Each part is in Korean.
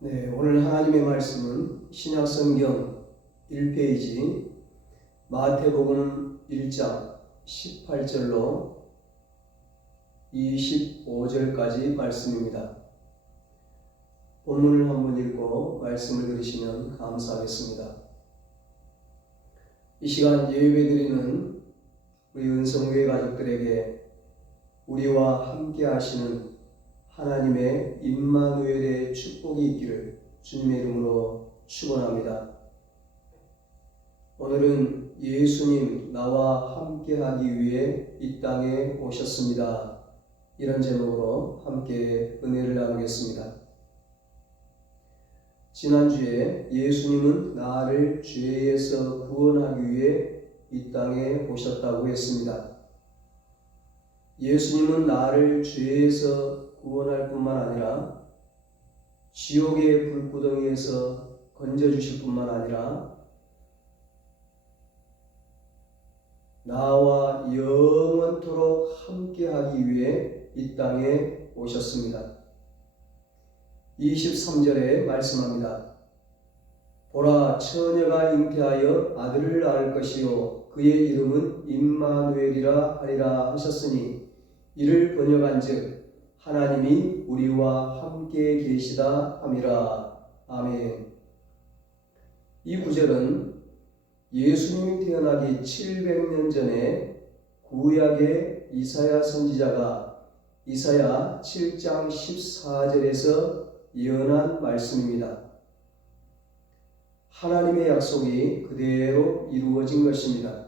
네, 오늘 하나님의 말씀은 신약성경 1페이지 마태복음 1장 18절로 25절까지 말씀입니다. 본문을 한번 읽고 말씀을 들으시면 감사하겠습니다. 이 시간 예배드리는 우리 은성교회 가족들에게 우리와 함께 하시는 하나님의 임마누엘의 축복이 있기를 주님의 이름으로 축원합니다. 오늘은 예수님 나와 함께 하기 위해 이 땅에 오셨습니다. 이런 제목으로 함께 은혜를 나누겠습니다. 지난주에 예수님은 나를 죄에서 구원하기 위해 이 땅에 오셨다고 했습니다. 예수님은 나를 죄에서 구원할 뿐만 아니라 지옥의 불구덩이에서 건져주실 뿐만 아니라 나와 영원토록 함께하기 위해 이 땅에 오셨습니다. 23절에 말씀합니다. 보라 처녀가 잉태하여 아들을 낳을 것이요 그의 이름은 임마누엘이라 하리라 하셨으니 이를 번역한즉 하나님이 우리와 함께 계시다 함이라. 아멘. 이 구절은 예수님이 태어나기 700년 전에 구약의 이사야 선지자가 이사야 7장 14절에서 예언한 말씀입니다. 하나님의 약속이 그대로 이루어진 것입니다.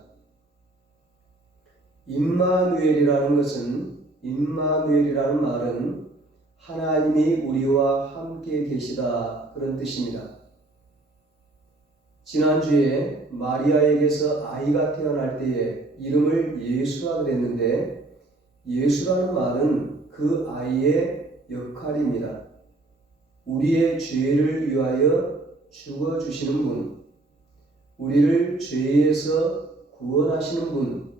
임마누엘이라는 것은 임마누엘이라는 말은 하나님이 우리와 함께 계시다 그런 뜻입니다. 지난주에 마리아에게서 아이가 태어날 때에 이름을 예수라 그랬는데 예수라는 말은 그 아이의 역할입니다. 우리의 죄를 위하여 죽어 주시는 분, 우리를 죄에서 구원하시는 분,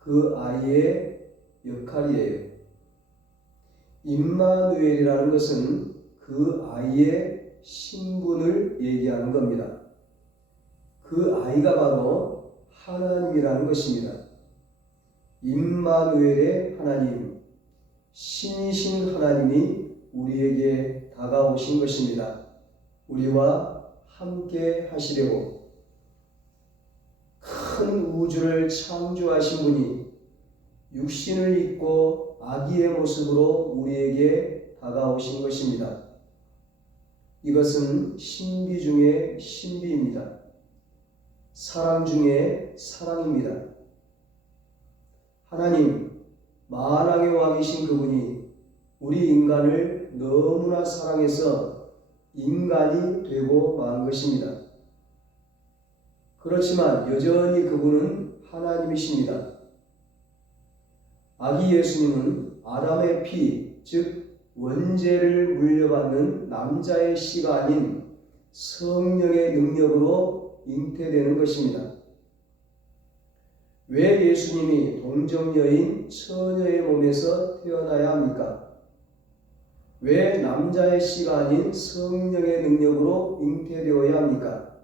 그 아이의 역할이에요. 임마누엘이라는 것은 그 아이의 신분을 얘기하는 겁니다. 그 아이가 바로 하나님이라는 것입니다. 임마누엘의 하나님, 신이신 하나님이 우리에게 다가오신 것입니다. 우리와 함께 하시려고 큰 우주를 창조하신 분이 육신을 입고 아기의 모습으로 우리에게 다가오신 것입니다. 이것은 신비 중의 신비입니다. 사랑 중의 사랑입니다. 하나님, 만왕의 왕이신 그분이 우리 인간을 너무나 사랑해서 인간이 되고 만 것입니다. 그렇지만 여전히 그분은 하나님이십니다. 아기 예수님은 아담의 피, 즉 원죄를 물려받는 남자의 씨가 아닌 성령의 능력으로 잉태되는 것입니다. 왜 예수님이 동정녀인 처녀의 몸에서 태어나야 합니까? 왜 남자의 씨가 아닌 성령의 능력으로 잉태되어야 합니까?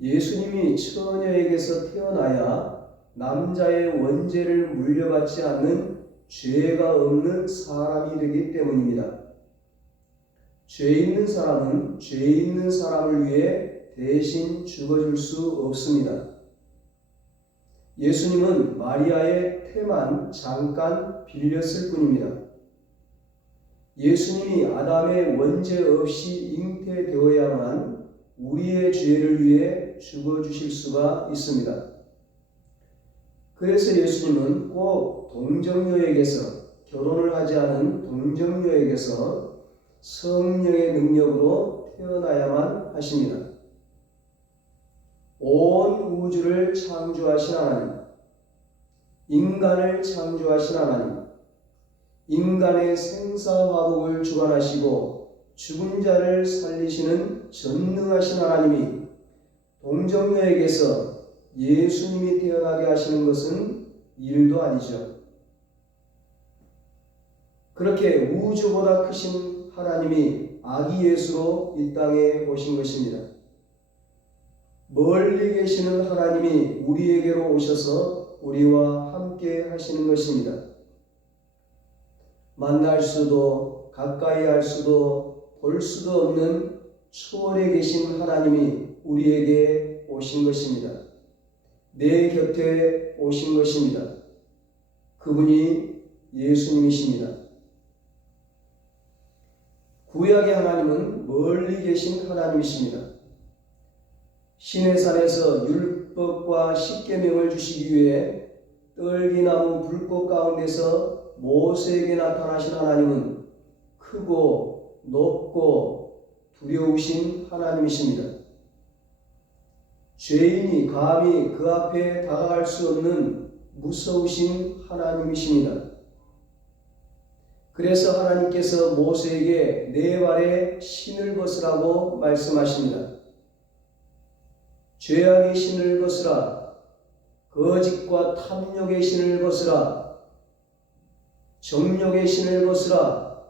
예수님이 처녀에게서 태어나야 남자의 원죄를 물려받지 않는 죄가 없는 사람이 되기 때문입니다. 죄 있는 사람은 죄 있는 사람을 위해 대신 죽어줄 수 없습니다. 예수님은 마리아의 태만 잠깐 빌렸을 뿐입니다. 예수님이 아담의 원죄 없이 잉태되어야만 우리의 죄를 위해 죽어주실 수가 있습니다. 그래서 예수님은 꼭 동정녀에게서 결혼을 하지 않은 동정녀에게서 성령의 능력으로 태어나야만 하십니다. 온 우주를 창조하신 하나님, 인간을 창조하신 하나님, 인간의 생사화복을 주관하시고 죽은 자를 살리시는 전능하신 하나님이 동정녀에게서 예수님이 태어나게 하시는 것은 일도 아니죠. 그렇게 우주보다 크신 하나님이 아기 예수로 이 땅에 오신 것입니다. 멀리 계시는 하나님이 우리에게로 오셔서 우리와 함께 하시는 것입니다. 만날 수도 가까이 할 수도 볼 수도 없는 초월에 계신 하나님이 우리에게 오신 것입니다. 내 곁에 오신 것입니다. 그분이 예수님이십니다. 구약의 하나님은 멀리 계신 하나님이십니다. 신의 산에서 율법과 십계명을 주시기 위해 떨기나무 불꽃 가운데서 모세에게 나타나신 하나님은 크고 높고 두려우신 하나님이십니다. 죄인이 감히 그 앞에 다가갈 수 없는 무서우신 하나님이십니다. 그래서 하나님께서 모세에게 네 발에 신을 벗으라고 말씀하십니다. 죄악의 신을 벗으라. 거짓과 탐욕의 신을 벗으라. 정욕의 신을 벗으라.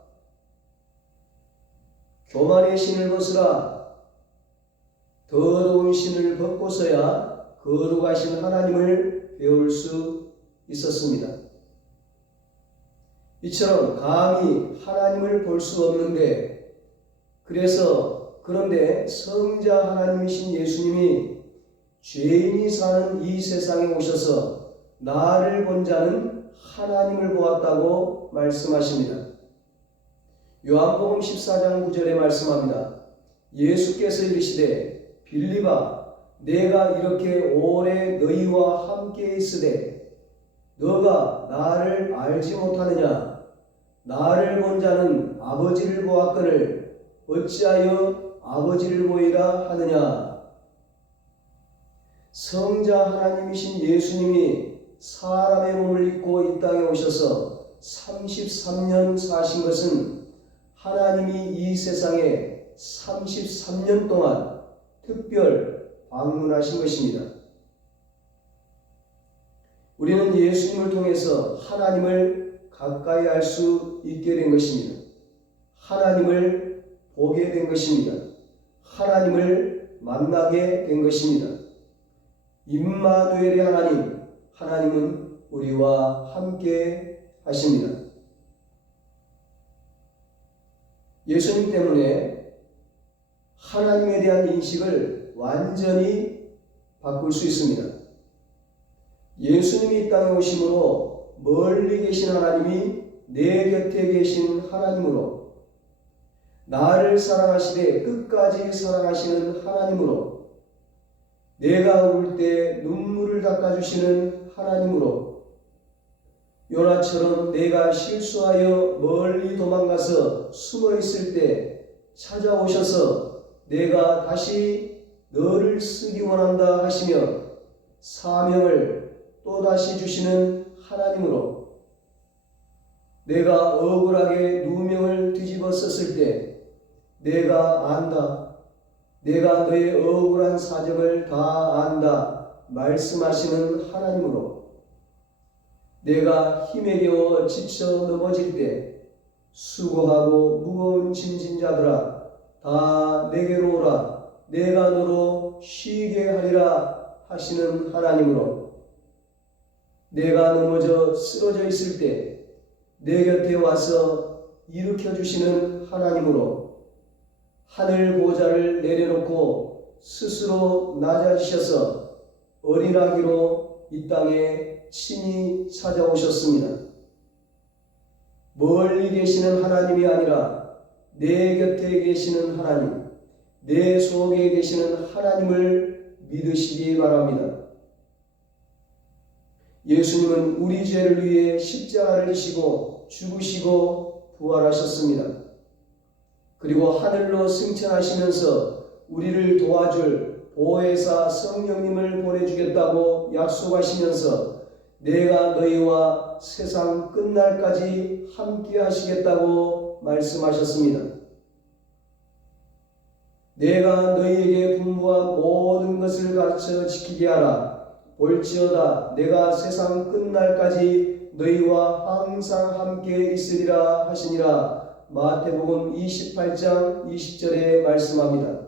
교만의 신을 벗으라. 더러운 신을 벗고서야 거룩하신 하나님을 배울 수 있었습니다. 이처럼 감히 하나님을 볼 수 없는데 그래서 그런데 성자 하나님이신 예수님이 죄인이 사는 이 세상에 오셔서 나를 본 자는 하나님을 보았다고 말씀하십니다. 요한복음 14장 9절에 말씀합니다. 예수께서 이르시되 빌리바 내가 이렇게 오래 너희와 함께 있으되 너가 나를 알지 못하느냐? 나를 본 자는 아버지를 보았거늘 어찌하여 아버지를 보이라 하느냐? 성자 하나님이신 예수님이 사람의 몸을 입고 이 땅에 오셔서 33년 사신 것은 하나님이 이 세상에 33년 동안 특별 방문하신 것입니다. 우리는 예수님을 통해서 하나님을 가까이 할 수 있게 된 것입니다. 하나님을 보게 된 것입니다. 하나님을 만나게 된 것입니다. 임마누엘의 하나님, 하나님은 우리와 함께 하십니다. 예수님 때문에 하나님에 대한 인식을 완전히 바꿀 수 있습니다. 예수님이 이 땅에 오심으로 멀리 계신 하나님이 내 곁에 계신 하나님으로 나를 사랑하시되 끝까지 사랑하시는 하나님으로 내가 울 때 눈물을 닦아주시는 하나님으로 요나처럼 내가 실수하여 멀리 도망가서 숨어 있을 때 찾아오셔서 내가 다시 너를 쓰기 원한다 하시며 사명을 또다시 주시는 하나님으로 내가 억울하게 누명을 뒤집어 썼을 때 내가 안다. 내가 너의 억울한 사정을 다 안다. 말씀하시는 하나님으로 내가 힘에 겨워 지쳐 넘어질 때 수고하고 무거운 짐진 자들아 다 내게로 오라 내가 너로 쉬게 하리라 하시는 하나님으로 내가 넘어져 쓰러져 있을 때 내 곁에 와서 일으켜 주시는 하나님으로 하늘 보좌를 내려놓고 스스로 낮아지셔서 어린아기로 이 땅에 친히 찾아오셨습니다. 멀리 계시는 하나님이 아니라 내 곁에 계시는 하나님, 내 속에 계시는 하나님을 믿으시기 바랍니다. 예수님은 우리 죄를 위해 십자가를 지시고 죽으시고 부활하셨습니다. 그리고 하늘로 승천하시면서 우리를 도와줄 보혜사 성령님을 보내주겠다고 약속하시면서 내가 너희와 세상 끝날까지 함께 하시겠다고 말씀하셨습니다. 내가 너희에게 분부한 모든 것을 가르쳐 지키게 하라. 볼지어다 내가 세상 끝날까지 너희와 항상 함께 있으리라 하시니라 마태복음 28장 20절에 말씀합니다.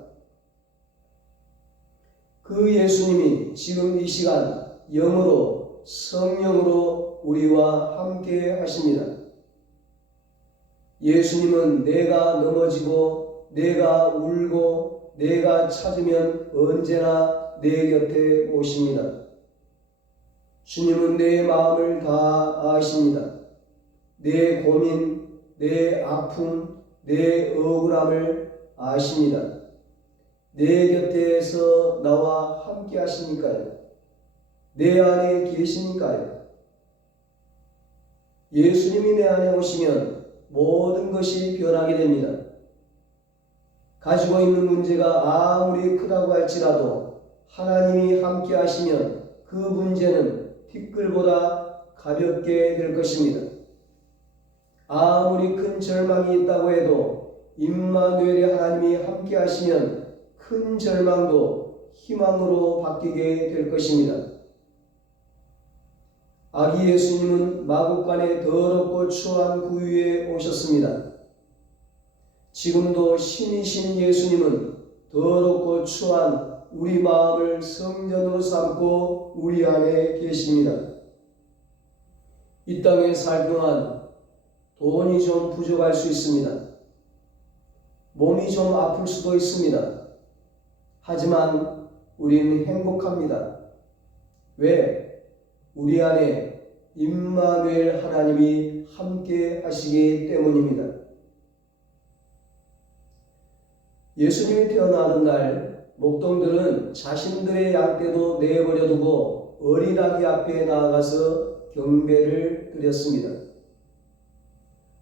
그 예수님이 지금 이 시간 영으로 성령으로 우리와 함께 하십니다. 예수님은 내가 넘어지고 내가 울고 내가 찾으면 언제나 내 곁에 오십니다. 주님은 내 마음을 다 아십니다. 내 고민, 내 아픔, 내 억울함을 아십니다. 내 곁에서 나와 함께 하시니까요. 내 안에 계시니까요. 예수님이 내 안에 오시면 모든 것이 변하게 됩니다. 가지고 있는 문제가 아무리 크다고 할지라도 하나님이 함께 하시면 그 문제는 티끌보다 가볍게 될 것입니다. 아무리 큰 절망이 있다고 해도 임마누엘의 하나님이 함께 하시면 큰 절망도 희망으로 바뀌게 될 것입니다. 아기 예수님은 마국간에 더럽고 추한 그 위에 오셨습니다. 지금도 신이신 예수님은 더럽고 추한 우리 마음을 성전으로 삼고 우리 안에 계십니다. 이 땅에 살 동안 돈이 좀 부족할 수 있습니다. 몸이 좀 아플 수도 있습니다. 하지만 우리는 행복합니다. 왜? 우리 안에 임마누엘 하나님이 함께 하시기 때문입니다. 예수님이 태어나는 날 목동들은 자신들의 양떼도 내버려 두고 어린 아기 앞에 나아가서 경배를 드렸습니다.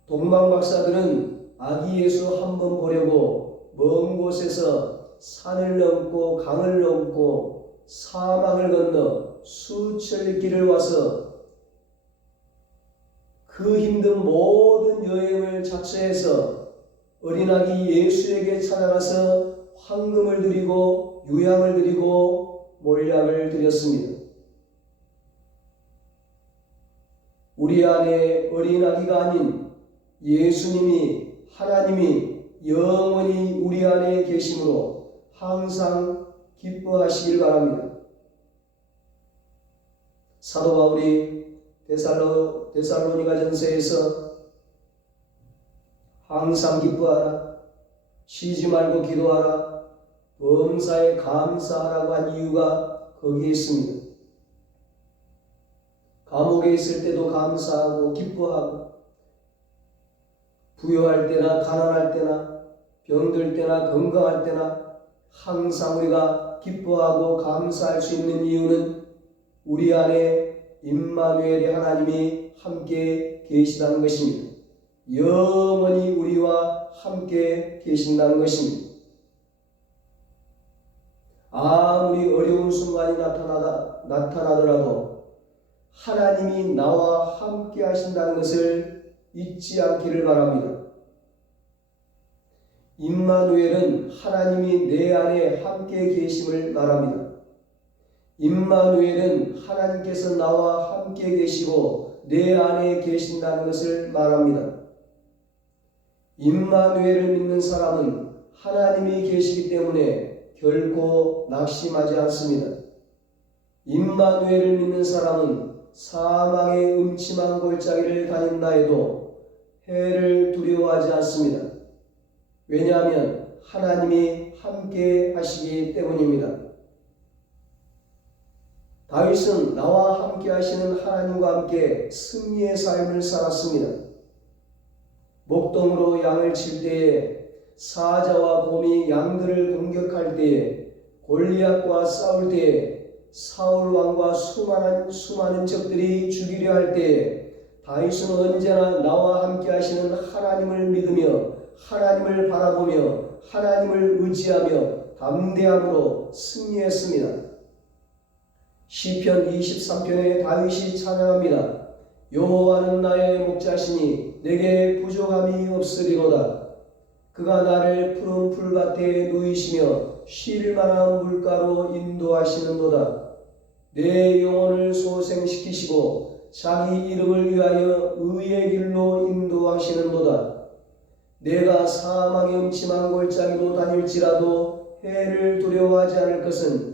동방 박사들은 아기 예수 한 번 보려고 먼 곳에서 산을 넘고 강을 넘고 사막을 건너 수천리 길을 와서 그 힘든 모든 여행을 자처해서 어린아기 예수에게 찾아가서 황금을 드리고 유향을 드리고 몰약을 드렸습니다. 우리 안에 어린아기가 아닌 예수님이 하나님이 영원히 우리 안에 계심으로 항상 기뻐하시길 바랍니다. 사도 바울이 데살로, 데살로니가 전서에서 항상 기뻐하라, 쉬지 말고 기도하라, 범사에 감사하라고 한 이유가 거기에 있습니다. 감옥에 있을 때도 감사하고 기뻐하고 부여할 때나 가난할 때나 병들 때나 건강할 때나 항상 우리가 기뻐하고 감사할 수 있는 이유는 우리 안에 임마누엘의 하나님이 함께 계시다는 것입니다. 영원히 우리와 함께 계신다는 것입니다. 아무리 어려운 순간이 나타나다, 나타나더라도 하나님이 나와 함께 하신다는 것을 잊지 않기를 바랍니다. 임마누엘은 하나님이 내 안에 함께 계심을 말합니다. 임마누엘은 하나님께서 나와 함께 계시고 내 안에 계신다는 것을 말합니다. 임마누엘을 믿는 사람은 하나님이 계시기 때문에 결코 낙심하지 않습니다. 임마누엘을 믿는 사람은 사망의 음침한 골짜기를 다닌다 해도 해를 두려워하지 않습니다. 왜냐하면 하나님이 함께 하시기 때문입니다. 다윗은 나와 함께 하시는 하나님과 함께 승리의 삶을 살았습니다. 목동으로 양을 칠 때에 사자와 곰이 양들을 공격할 때에 골리앗과 싸울 때에 사울 왕과 수많은 수많은 적들이 죽이려 할 때에 다윗은 언제나 나와 함께 하시는 하나님을 믿으며 하나님을 바라보며 하나님을 의지하며 담대함으로 승리했습니다. 시편 23편에 다윗이 찬양합니다. 여호와는 나의 목자시니 내게 부족함이 없으리로다. 그가 나를 푸른 풀밭에 누이시며 쉴 만한 물가로 인도하시는도다. 내 영혼을 소생시키시고 자기 이름을 위하여 의의 길로 인도하시는도다. 내가 사망의 음침한 골짜기로 다닐지라도 해를 두려워하지 않을 것은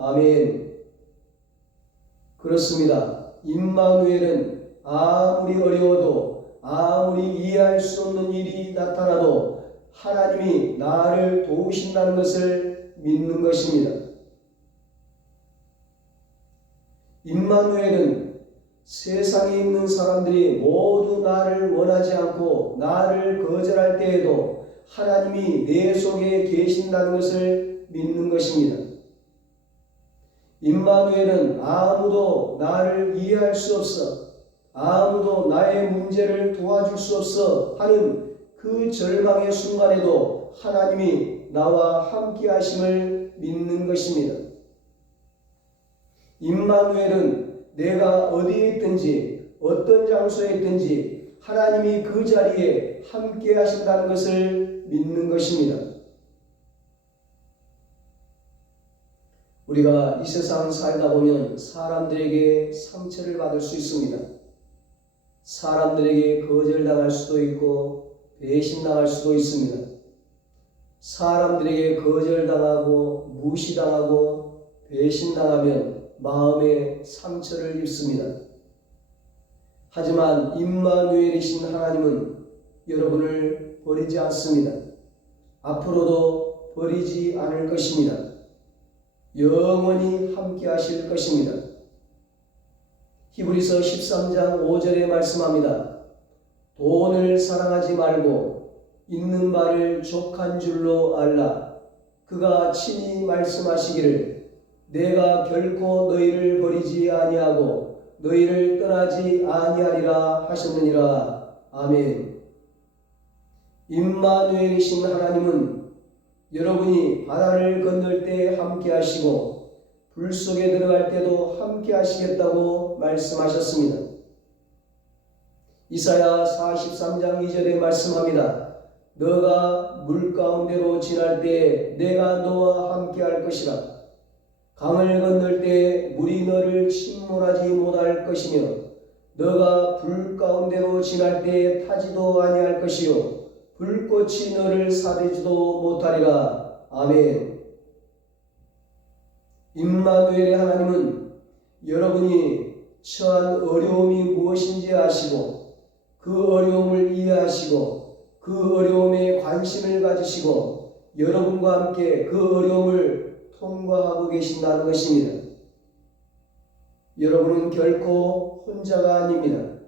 아멘. 그렇습니다. 임마누엘은 아무리 어려워도 아무리 이해할 수 없는 일이 나타나도 하나님이 나를 도우신다는 것을 믿는 것입니다. 임마누엘은 세상에 있는 사람들이 모두 나를 원하지 않고 나를 거절할 때에도 하나님이 내 속에 계신다는 것을 믿는 것입니다. 임마누엘은 아무도 나를 이해할 수 없어 아무도 나의 문제를 도와줄 수 없어 하는 그 절망의 순간에도 하나님이 나와 함께 하심을 믿는 것입니다. 임마누엘은 내가 어디에 있든지 어떤 장소에 있든지 하나님이 그 자리에 함께 하신다는 것을 믿는 것입니다. 우리가 이 세상 살다 보면 사람들에게 상처를 받을 수 있습니다. 사람들에게 거절당할 수도 있고 배신당할 수도 있습니다. 사람들에게 거절당하고 무시당하고 배신당하면 마음에 상처를 입습니다. 하지만 임마누엘이신 하나님은 여러분을 버리지 않습니다. 앞으로도 버리지 않을 것입니다. 영원히 함께 하실 것입니다. 히브리서 13장 5절에 말씀합니다. 돈을 사랑하지 말고 있는 바를 족한 줄로 알라. 그가 친히 말씀하시기를 내가 결코 너희를 버리지 아니하고 너희를 떠나지 아니하리라 하셨느니라. 아멘. 임마누엘이신 하나님은 여러분이 바다를 건널 때 함께 하시고 불 속에 들어갈 때도 함께 하시겠다고 말씀하셨습니다. 이사야 43장 2절에 말씀합니다. 너가 물 가운데로 지날 때 내가 너와 함께 할 것이라. 강을 건널 때 물이 너를 침몰하지 못할 것이며 너가 불 가운데로 지날 때 타지도 아니할 것이요 불꽃이 너를 사대지도 못하리라. 아멘. 임마누엘의 하나님은 여러분이 처한 어려움이 무엇인지 아시고 그 어려움을 이해하시고 그 어려움에 관심을 가지시고 여러분과 함께 그 어려움을 통과하고 계신다는 것입니다. 여러분은 결코 혼자가 아닙니다.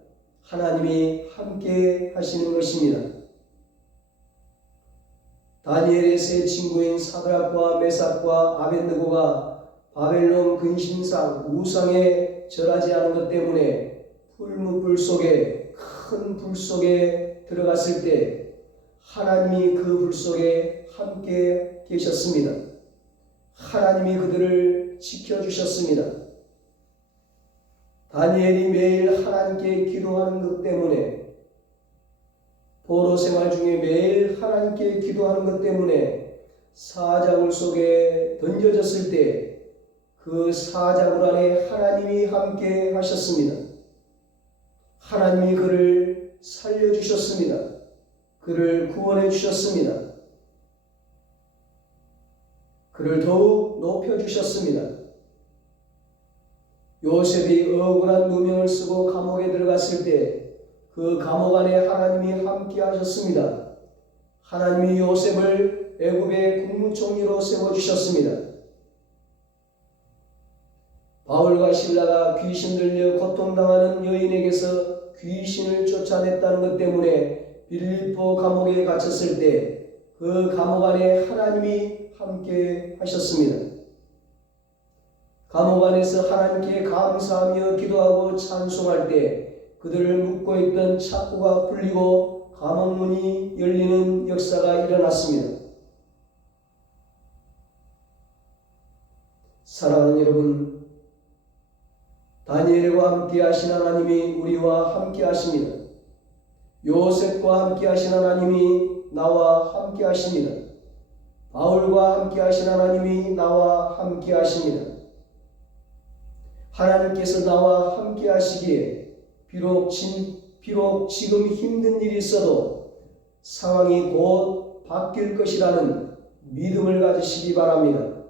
하나님이 함께 하시는 것입니다. 다니엘의 세 친구인 사드락과 메삭과 아벤느고가 바벨론 근심상 우상에 절하지 않은 것 때문에 풀무불 속에 큰 불 속에 들어갔을 때 하나님이 그 불 속에 함께 계셨습니다. 하나님이 그들을 지켜주셨습니다. 다니엘이 매일 하나님께 기도하는 것 때문에 포로 생활 중에 매일 하나님께 기도하는 것 때문에 사자굴 속에 던져졌을 때 그 사자굴 안에 하나님이 함께 하셨습니다. 하나님이 그를 살려주셨습니다. 그를 구원해 주셨습니다. 그를 더욱 높여 주셨습니다. 요셉이 억울한 누명을 쓰고 감옥에 들어갔을 때 그 감옥 안에 하나님이 함께 하셨습니다. 하나님이 요셉을 애굽의 국무총리로 세워주셨습니다. 바울과 신라가 귀신 들려 고통당하는 여인에게서 귀신을 쫓아냈다는 것 때문에 빌립보 감옥에 갇혔을 때 그 감옥 안에 하나님이 함께 하셨습니다. 감옥 안에서 하나님께 감사하며 기도하고 찬송할 때 그들을 묶고 있던 착고가 풀리고 감옥문이 열리는 역사가 일어났습니다. 사랑하는 여러분, 다니엘과 함께 하신 하나님이 우리와 함께 하십니다. 요셉과 함께 하신 하나님이 나와 함께 하십니다. 바울과 함께 하신 하나님이 나와 함께 하십니다. 하나님께서 나와 함께 하시기에 비록, 진, 비록 지금 힘든 일이 있어도 상황이 곧 바뀔 것이라는 믿음을 가지시기 바랍니다.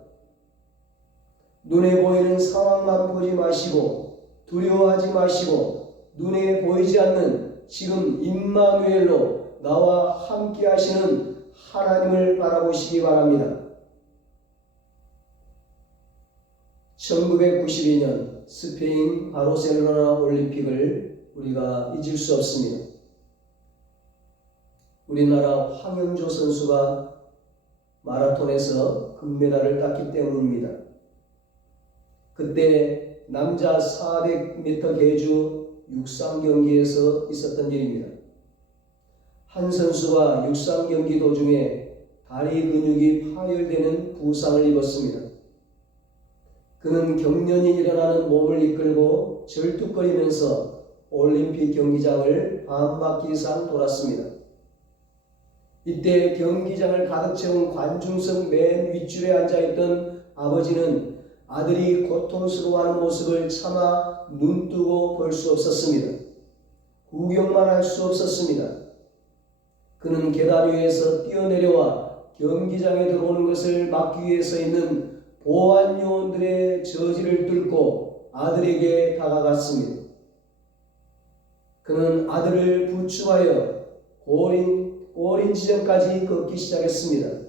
눈에 보이는 상황만 보지 마시고 두려워하지 마시고 눈에 보이지 않는 지금 임마누엘로 나와 함께 하시는 하나님을 바라보시기 바랍니다. 1992년 스페인 바르셀로나 올림픽을 우리가 잊을 수 없습니다. 우리나라 황영조 선수가 마라톤에서 금메달을 땄기 때문입니다. 그때 남자 400m 계주 육상 경기에서 있었던 일입니다. 한 선수가 육상 경기 도중에 다리 근육이 파열되는 부상을 입었습니다. 그는 경련이 일어나는 몸을 이끌고 절뚝거리면서 올림픽 경기장을 반 바퀴 이상 돌았습니다. 이때 경기장을 가득 채운 관중석 맨 윗줄에 앉아있던 아버지는 아들이 고통스러워하는 모습을 차마 눈뜨고 볼 수 없었습니다. 구경만 할 수 없었습니다. 그는 계단 위에서 뛰어내려와 경기장에 들어오는 것을 막기 위해서 있는 보안 요원들의 저지를 뚫고 아들에게 다가갔습니다. 그는 아들을 부추하여 고린, 고린 지점까지 걷기 시작했습니다.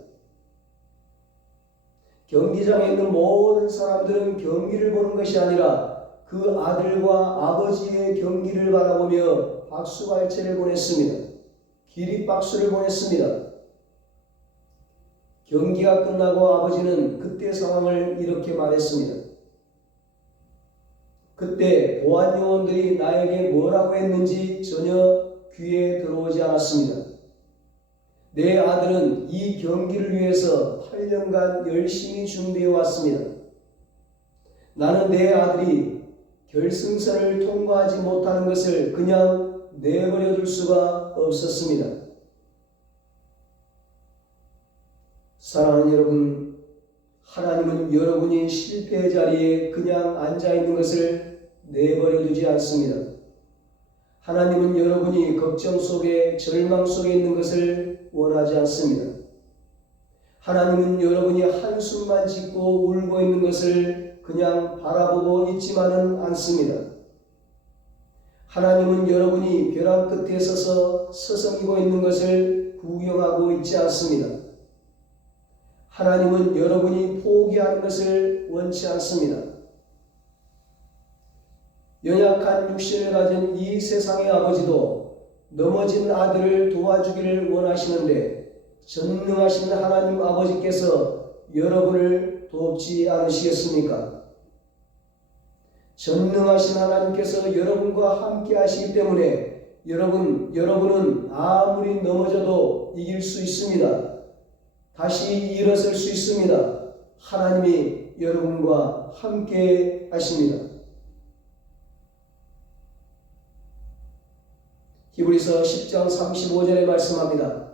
경기장에 있는 모든 사람들은 경기를 보는 것이 아니라 그 아들과 아버지의 경기를 바라보며 박수발체를 보냈습니다. 기립박수를 보냈습니다. 경기가 끝나고 아버지는 그때 상황을 이렇게 말했습니다. 그때 보안 요원들이 나에게 뭐라고 했는지 전혀 귀에 들어오지 않았습니다. 내 아들은 이 경기를 위해서 8년간 열심히 준비해 왔습니다. 나는 내 아들이 결승선을 통과하지 못하는 것을 그냥 내버려 둘 수가 없었습니다. 사랑하는 여러분, 하나님은 여러분이 실패의 자리에 그냥 앉아 있는 것을 내버려 두지 않습니다. 하나님은 여러분이 걱정 속에 절망 속에 있는 것을 원하지 않습니다. 하나님은 여러분이 한숨만 짓고 울고 있는 것을 그냥 바라보고 있지만은 않습니다. 하나님은 여러분이 벼랑 끝에 서서 서성이고 있는 것을 구경하고 있지 않습니다. 하나님은 여러분이 포기하는 것을 원치 않습니다. 연약한 육신을 가진 이 세상의 아버지도 넘어진 아들을 도와주기를 원하시는데 전능하신 하나님 아버지께서 여러분을 돕지 않으시겠습니까? 전능하신 하나님께서 여러분과 함께 하시기 때문에 여러분, 여러분은 아무리 넘어져도 이길 수 있습니다. 다시 일어설 수 있습니다. 하나님이 여러분과 함께 하십니다. 히브리서 10장 35절에 말씀합니다.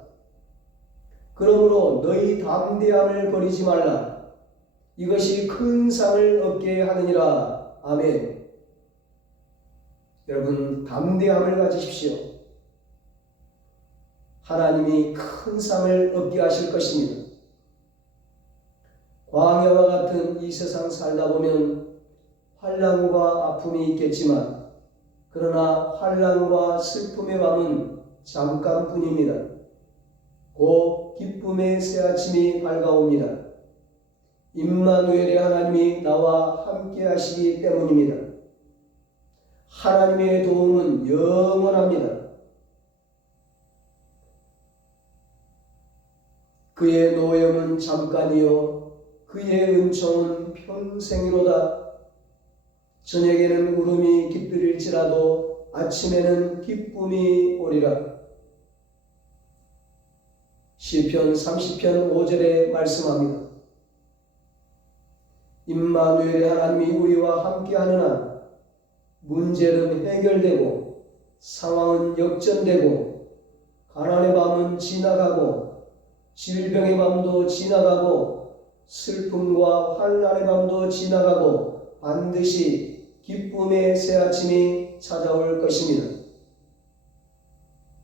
그러므로 너희 담대함을 버리지 말라. 이것이 큰 상을 얻게 하느니라. 아멘. 여러분, 담대함을 가지십시오. 하나님이 큰 상을 얻게 하실 것입니다. 광야와 같은 이 세상 살다 보면 환란과 아픔이 있겠지만 그러나 환란과 슬픔의 밤은 잠깐뿐입니다. 곧 기쁨의 새 아침이 밝아옵니다. 임마누엘의 하나님이 나와 함께 하시기 때문입니다. 하나님의 도움은 영원합니다. 그의 노염은 잠깐이요 그의 은총은 평생이로다. 저녁에는 울음이 깃들일지라도 아침에는 기쁨이 오리라. 시편 30편 5절에 말씀합니다. 임마누엘의 하나님이 우리와 함께하는 한 문제는 해결되고 상황은 역전되고 가난의 밤은 지나가고 질병의 밤도 지나가고 슬픔과 환난의 밤도 지나가고 반드시 기쁨의 새 아침이 찾아올 것입니다.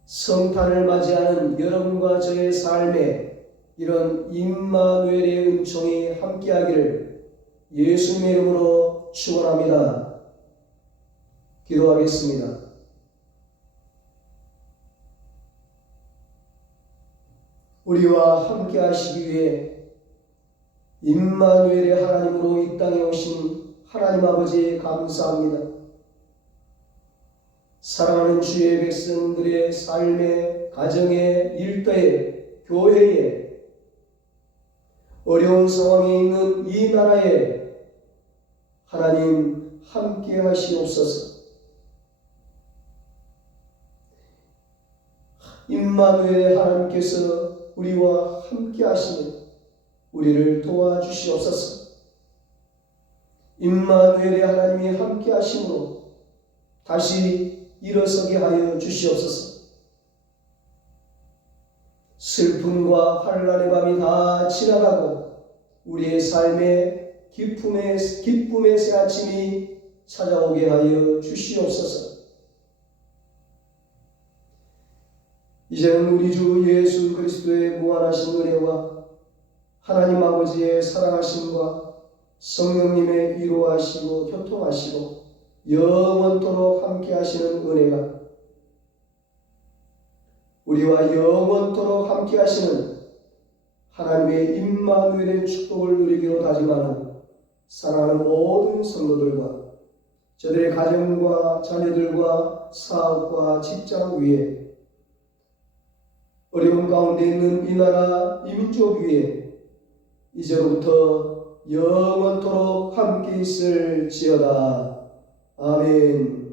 성탄을 맞이하는 여러분과 저의 삶에 이런 임마누엘의 은총이 함께하기를 예수님의 이름으로 축원합니다. 기도하겠습니다. 우리와 함께 하시기 위해 임마누엘의 하나님으로 이 땅에 오신 하나님 아버지 감사합니다. 사랑하는 주의 백성들의 삶의 가정의 일터에 교회에 어려운 상황에 있는 이 나라에 하나님 함께 하시옵소서. 임마누엘의 하나님께서 우리와 함께 하시며 우리를 도와주시옵소서. 임마누엘의 하나님이 함께 하심으로 다시 일어서게 하여 주시옵소서. 슬픔과 환란의 밤이 다 지나가고 우리의 삶에 기쁨의 기쁨의 새 아침이 찾아오게 하여 주시옵소서. 이제는 우리 주 예수 그리스도의 무한하신 은혜와 하나님 아버지의 사랑하심과 성령님의 위로하시고 교통하시고 영원토록 함께 하시는 은혜가 우리와 영원토록 함께 하시는 하나님의 임마누엘의 축복을 누리기로 다짐하는 사랑하는 모든 성도들과 저들의 가정과 자녀들과 사업과 직장 위에 어려운 가운데 있는 이 나라 이 민족 위에 이제로부터 영원토록 함께 있을지어다. 아멘.